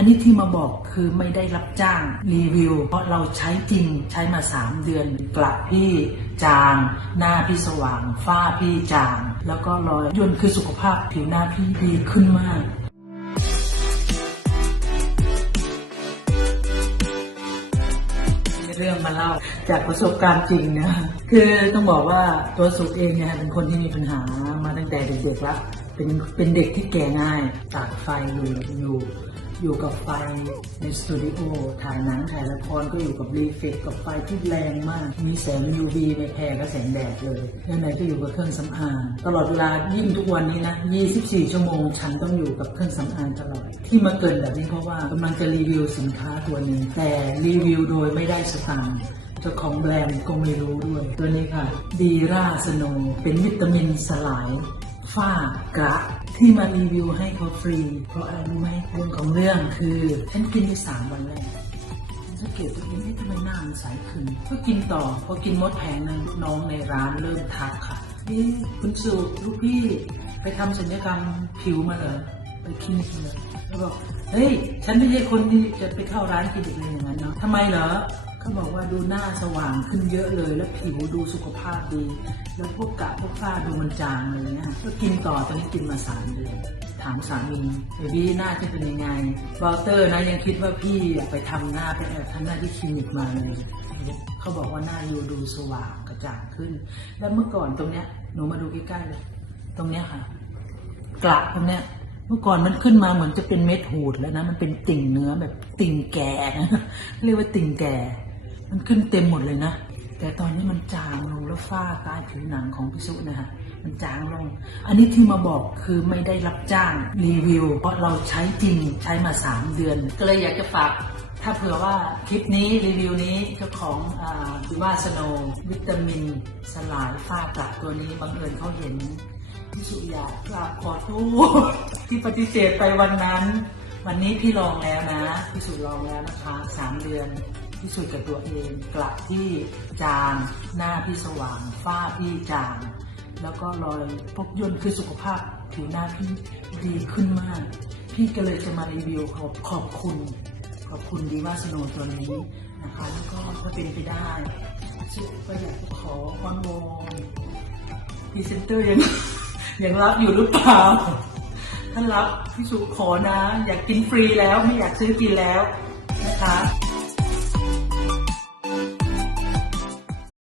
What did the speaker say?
อันนี้ที่มาบอกคือไม่ได้รับจ้างรีวิว เพราะเราใช้จริงใช้มา 3 เดือน กลับพี่จาง หน้าพี่สว่าง ฝ้าพี่จาง แล้วก็รอยย่นคือสุขภาพผิวหน้าพี่ดีขึ้นมากมีเรื่องมาเล่าจากประสบการณ์จริงนะคือต้องบอกว่าตัวสุเองเนี่ยเป็นคนที่มีปัญหามาตั้งแต่เด็กๆแล้วเป็นเป็นเด็กที่แก่ง่ายตากไฟอยู่อยู่ อยู่กับไฟในสตูดิโอถ่ายหนังถ่ายละครก็อยู่กับรีเฟกกับไฟที่แรงมาก มีแสง UV ไม่แพ้กับแสงแดดเลยแล้วไหนก็อยู่กับเครื่องสำอางตลอดเวลายิ่งทุกวันนี้นะ 24 ชั่วโมง ฉันต้องอยู่กับเครื่องสำอางตลอด ที่มาเกิดแบบนี้เพราะว่ากำลังจะรีวิวสินค้าตัวหนึ่งแต่รีวิวโดยไม่ได้สตางค์เจ้าของแบรนด์ก็ไม่รู้ด้วย ตัวนี้ค่ะ ดีราสโนเป็นวิตามินสลาย ฝ้ากระที่มารีวิวให้เขาฟรี เพราะอะไรรู้ไหมเรื่องของเรื่องคือฉันกินไปสามวันแรกฉันสังเกตตัวเองที่ทำไมหน้ามันใสขึ้นก็กินต่อพอกินมดแผงนึงน้องในร้านเริ่มทักค่ะนี่คุณสุลูกพี่ไปทำศัลยกรรมผิวมาเหรอไปคลินิกมาเลยแล้วบอกเฮ้ยฉันไม่ใช่คนที่จะไปเข้าร้านคลินิกอะไรอย่างนั้นเนาะทำไมเหรอ เขาบอกว่าดูหน้าสว่างขึ้นเยอะเลย แล้วผิวดูสุขภาพดี แล้วพวกกะพวกฝ้าดูมันจางอะไรเงี้ยก็กินต่อตอนนี้กินมาสามเดือน ถามสามีเบบี้หน้าจะเป็นยังไงวอลเตอร์นะยังคิดว่าพี่ไปทำหน้าไปแอบทำหน้าที่คลินิกมาเลยเขาบอกว่าหน้ายูดูสว่างกระจ่างขึ้น แล้วเมื่อก่อนตรงเนี้ยหนูมาดูใกล้ๆเลย ตรงเนี้ยค่ะกระตรงเนี้ยเมื่อก่อนมันขึ้นมาเหมือนจะเป็นเม็ดหูดแล้วนะ มันเป็นติ่งเนื้อแบบติ่งแก่นะเรียกว่าติ่งแก่ มันขึ้นเต็มหมดเลยนะ แต่ตอนนี้มันจางลงแล้วฝ้าใต้ผิวหนังของพิสุนะฮะมันจางลง อันนี้ที่มาบอกคือไม่ได้รับจ้างรีวิว เพราะเราใช้จริงใช้มาสามเดือน ก็เลยอยากจะฝากถ้าเผื่อว่าคลิปนี้รีวิวนี้เจ้าของดิว่าสโนวิตามิน สลายฝ้ากระตัวนี้บังเอิญเขาเห็นพี่สุอยากกราบขอโทษที่ปฏิเสธไปวันนั้น วันนี้พี่ลองแล้วนะพี่สุลองแล้วนะคะสามเดือน พี่สุกับตัวเองกลับที่จางหน้าพี่สว่าง ฝ้าพี่จาง แล้วก็รอยพบย่นคือสุขภาพผิวหน้าพี่ดีขึ้นมาก พี่ก็เลยจะมารีวิวขอบขอบคุณ ขอบคุณดีว่าสโนว์ตัวนี้นะคะแล้วก็ถ้าเป็นไปได้สุก็อยากจะขออ้อนวอนพรีเซนเตอร์ยังยังรับอยู่หรือเปล่าถ้ารับพี่สุขอนะ อยากกินฟรีแล้วไม่อยากซื้อกินแล้วนะคะ